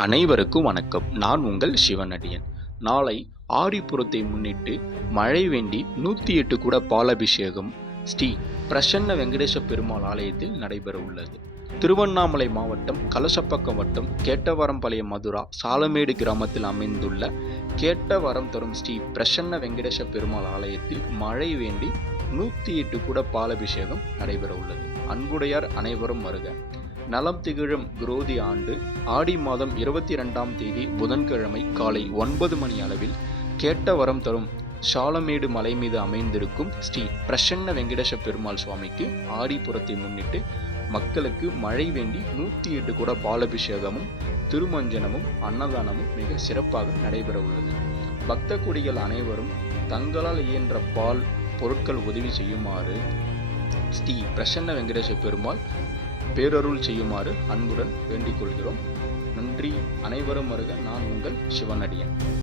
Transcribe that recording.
அனைவருக்கும் வணக்கம். நான் உங்கள் சிவனடியன் நாளை ஆரிபுரத்தை முன்னிட்டு மழை வேண்டி நூற்றி எட்டு கூட பாலாபிஷேகம் ஸ்ரீ பிரசன்ன வெங்கடேச பெருமாள் ஆலயத்தில் நடைபெற உள்ளது. திருவண்ணாமலை மாவட்டம் கலசப்பக்கம் வட்டம் கேட்டவரம்பாளைய மதுரா சாலமேடு கிராமத்தில் அமைந்துள்ள கேட்டவரம் தரும் ஸ்ரீ பிரசன்ன வெங்கடேச பெருமாள் ஆலயத்தில் மழை வேண்டி நூற்றி எட்டு கூட பாலாபிஷேகம் நடைபெற உள்ளது. அன்புடையார் அனைவரும் வருக. நலம் திகழும் குரோதி ஆண்டு ஆடி மாதம் இருபத்தி ரெண்டாம் தேதி புதன்கிழமை காலை ஒன்பது மணி அளவில் கேட்ட வரம் தரும் சாலமேடு மலை மீது அமைந்திருக்கும் ஸ்ரீ பிரசன்ன வெங்கடேச பெருமாள் சுவாமிக்கு ஆடிபுரத்தை முன்னிட்டு மக்களுக்கு மழை வேண்டி நூற்றி எட்டு கூட பாலபிஷேகமும் திருமஞ்சனமும் அன்னதானமும் மிக சிறப்பாக நடைபெற உள்ளது. பக்த குடிகள் அனைவரும் தங்களால் இயன்ற பால் பொருட்கள் உதவி செய்யுமாறு ஸ்ரீ பிரசன்ன வெங்கடேச பெருமாள் பேரருள் செய்யுமாறு அன்புடன் வேண்டிக் கொள்கிறோம். நன்றி. அனைவரும் வருக. நான் உங்கள் சிவனடியன்.